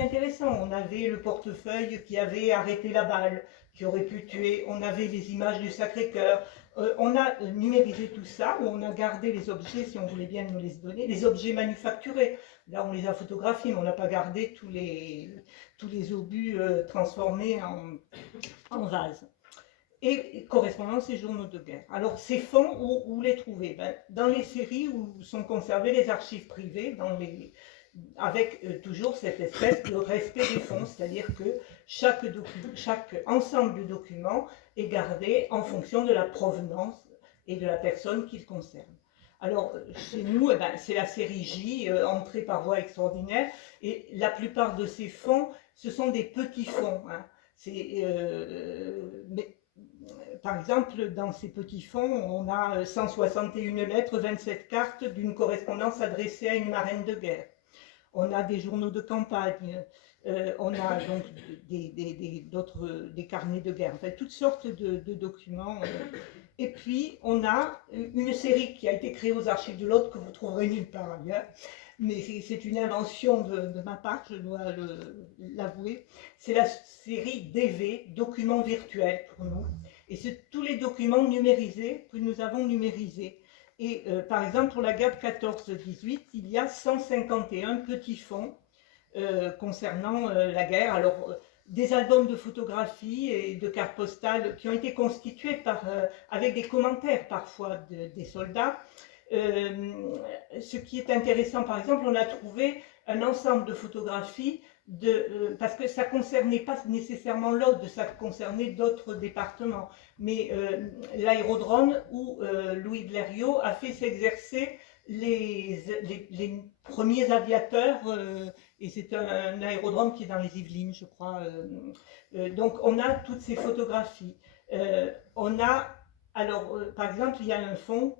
Intéressant, on avait le portefeuille qui avait arrêté la balle, qui aurait pu tuer, on avait les images du Sacré-Cœur, on a numérisé tout ça, ou on a gardé les objets, si on voulait bien nous les donner, les objets manufacturés. Là, on les a photographiés, mais on n'a pas gardé tous les obus transformés en vase. Et correspondance et journaux de guerre. Alors, ces fonds, où les trouver? Dans les séries où sont conservées les archives privées, avec toujours cette espèce de respect des fonds, c'est-à-dire que chaque ensemble de documents est gardé en fonction de la provenance et de la personne qu'il concerne. Alors, chez nous, c'est la série J, entrée par voie extraordinaire, et la plupart de ces fonds, ce sont des petits fonds. Hein. Mais, par exemple, dans ces petits fonds, on a 161 lettres, 27 cartes d'une correspondance adressée à une marraine de guerre. On a des journaux de campagne, on a donc des carnets de guerre, enfin toutes sortes de documents. Et puis on a une série qui a été créée aux archives de l'Aude que vous trouverez nulle part ailleurs, mais c'est une invention de ma part, je dois l'avouer. C'est la série DV, documents virtuels pour nous, et c'est tous les documents numérisés que nous avons numérisés. Et par exemple, pour la guerre de 14-18, il y a 151 petits fonds concernant la guerre. Alors, des albums de photographies et de cartes postales qui ont été constitués avec des commentaires parfois des soldats. Ce qui est intéressant, par exemple, on a trouvé un ensemble de photographies parce que ça ne concernait pas nécessairement l'Aude, ça concernait d'autres départements. Mais l'aérodrome où Louis Blériot a fait s'exercer les premiers aviateurs, et c'est un aérodrome qui est dans les Yvelines, je crois. Donc on a toutes ces photographies. On a, alors par exemple, il y a un fonds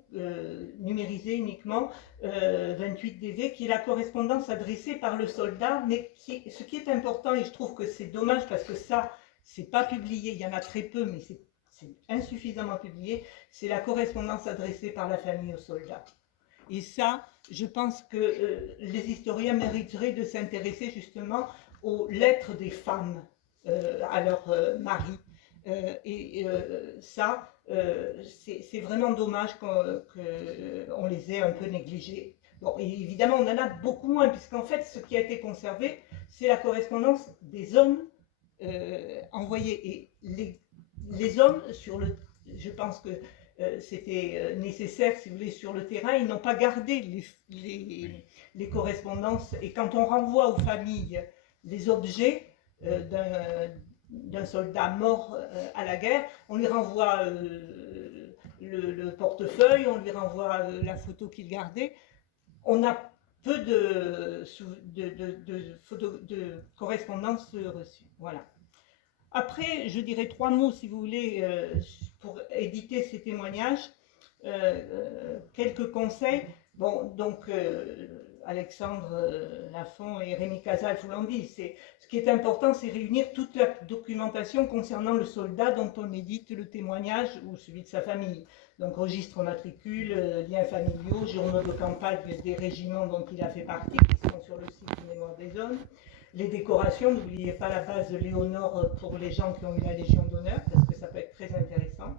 numérisé uniquement, 28 DV, qui est la correspondance adressée par le soldat, mais ce qui est important, et je trouve que c'est dommage parce que ça, c'est pas publié, il y en a très peu, mais c'est insuffisamment publié, c'est la correspondance adressée par la famille aux soldats. Et ça, je pense que les historiens mériteraient de s'intéresser justement aux lettres des femmes à leur mari. Ça, c'est vraiment dommage qu'on les ait un peu négligées. Bon, et évidemment, on en a beaucoup moins, puisqu'en fait, ce qui a été conservé, c'est la correspondance des hommes envoyés. Et les hommes, je pense que c'était nécessaire, si vous voulez, sur le terrain, ils n'ont pas gardé les correspondances. Et quand on renvoie aux familles les objets d'un soldat mort à la guerre, on lui renvoie le portefeuille, on lui renvoie la photo qu'il gardait. On a peu de correspondances reçues. Voilà. Après, je dirais 3 mots, si vous voulez, pour éditer ces témoignages. Quelques conseils. Bon, donc, Alexandre Lafont et Rémi Casal vous l'ont dit. Ce qui est important, c'est réunir toute la documentation concernant le soldat dont on édite le témoignage ou celui de sa famille. Donc, registre matricule, liens familiaux, journaux de campagne des régiments dont il a fait partie, qui sont sur le site du Mémoire des Hommes. Les décorations, n'oubliez pas la base de Léonore pour les gens qui ont eu la Légion d'honneur, parce que ça peut être très intéressant.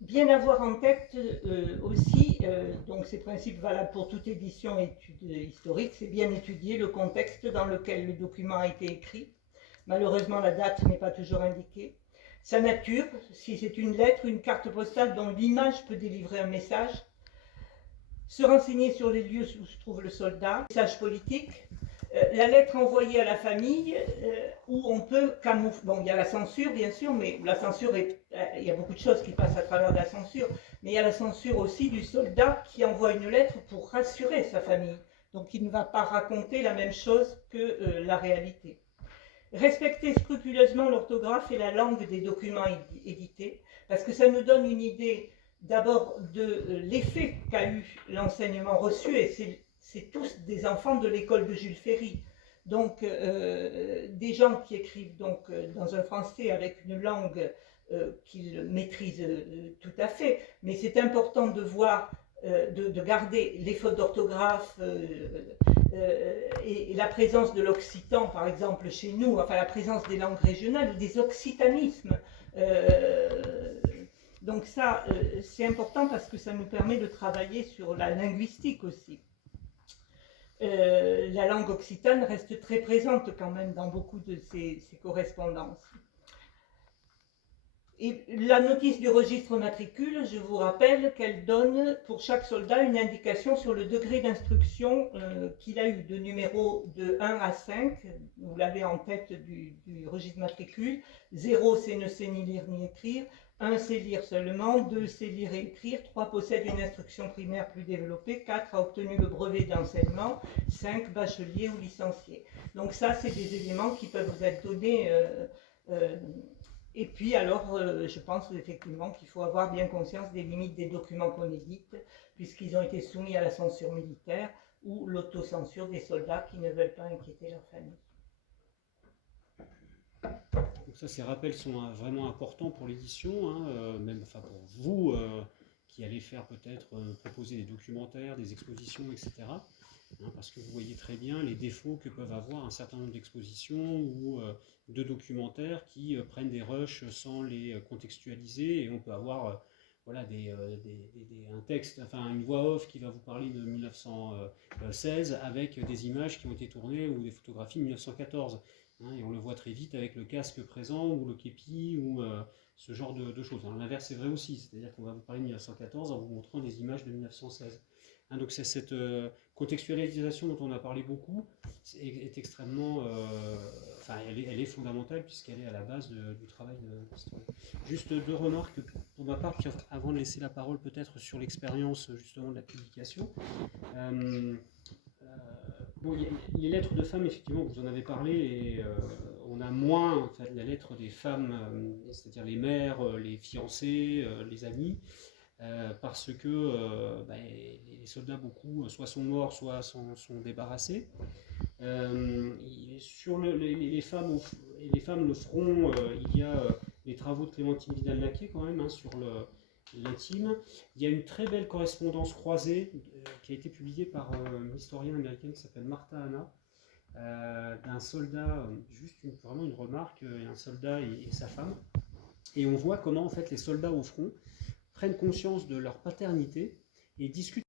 Bien avoir en tête aussi, donc ces principes valables pour toute édition historique, c'est bien étudier le contexte dans lequel le document a été écrit. Malheureusement, la date n'est pas toujours indiquée. Sa nature, si c'est une lettre, une carte postale dont l'image peut délivrer un message. Se renseigner sur les lieux où se trouve le soldat, message politique, la lettre envoyée à la famille, où on peut camoufler. Bon, il y a la censure, bien sûr, mais la censure, il y a beaucoup de choses qui passent à travers la censure, mais il y a la censure aussi du soldat qui envoie une lettre pour rassurer sa famille. Donc, il ne va pas raconter la même chose que la réalité. Respecter scrupuleusement l'orthographe et la langue des documents édités, parce que ça nous donne une idée d'abord de l'effet qu'a eu l'enseignement reçu, et c'est tous des enfants de l'école de Jules Ferry. Donc, des gens qui écrivent donc, dans un français avec une langue qu'ils maîtrisent tout à fait, mais c'est important de voir de garder les fautes d'orthographe et la présence de l'occitan, par exemple, chez nous, enfin la présence des langues régionales ou des occitanismes. Donc ça, c'est important parce que ça nous permet de travailler sur la linguistique aussi. La langue occitane reste très présente quand même dans beaucoup de ces correspondances. Et la notice du registre matricule, je vous rappelle qu'elle donne pour chaque soldat une indication sur le degré d'instruction qu'il a eu, de numéro de 1 à 5, vous l'avez en tête du registre matricule. 0, c'est ne sait ni lire ni écrire. 1, c'est lire seulement. 2, c'est lire et écrire. 3, possède une instruction primaire plus développée. 4, a obtenu le brevet d'enseignement. 5, bachelier ou licencié. Donc ça, c'est des éléments qui peuvent vous être donnés. Et puis alors, je pense effectivement qu'il faut avoir bien conscience des limites des documents qu'on édite, puisqu'ils ont été soumis à la censure militaire ou l'autocensure des soldats qui ne veulent pas inquiéter leur famille. Donc ça, ces rappels sont vraiment importants pour l'édition, hein, même enfin pour vous qui allez faire peut-être proposer des documentaires, des expositions, etc. Hein, parce que vous voyez très bien les défauts que peuvent avoir un certain nombre d'expositions ou de documentaires qui prennent des rushs sans les contextualiser, et on peut avoir voilà, un texte, enfin une voix off qui va vous parler de 1916 avec des images qui ont été tournées ou des photographies de 1914. Hein, et on le voit très vite avec le casque présent ou le képi ou ce genre de choses. L'inverse est vrai aussi, c'est-à-dire qu'on va vous parler de 1914 en vous montrant des images de 1916. Hein, donc c'est cette contextualisation dont on a parlé beaucoup est extrêmement, enfin elle est fondamentale puisqu'elle est à la base du travail d'historien. Juste deux remarques pour ma part, puis avant de laisser la parole peut-être sur l'expérience justement de la publication. Bon, les lettres de femmes, effectivement, vous en avez parlé, et on a moins en fait, la lettre des femmes, c'est-à-dire les mères, les fiancées, les amis, parce que les soldats, beaucoup, soit sont morts, soit sont débarrassés. Sur les femmes le feront, il y a les travaux de Clémentine Vidal-Naquet quand même, hein, sur l'intime. Il y a une très belle correspondance croisée qui a été publiée par une historienne américaine qui s'appelle Martha Hanna, d'un soldat, vraiment une remarque, un soldat et sa femme. Et on voit comment en fait les soldats au front prennent conscience de leur paternité et discutent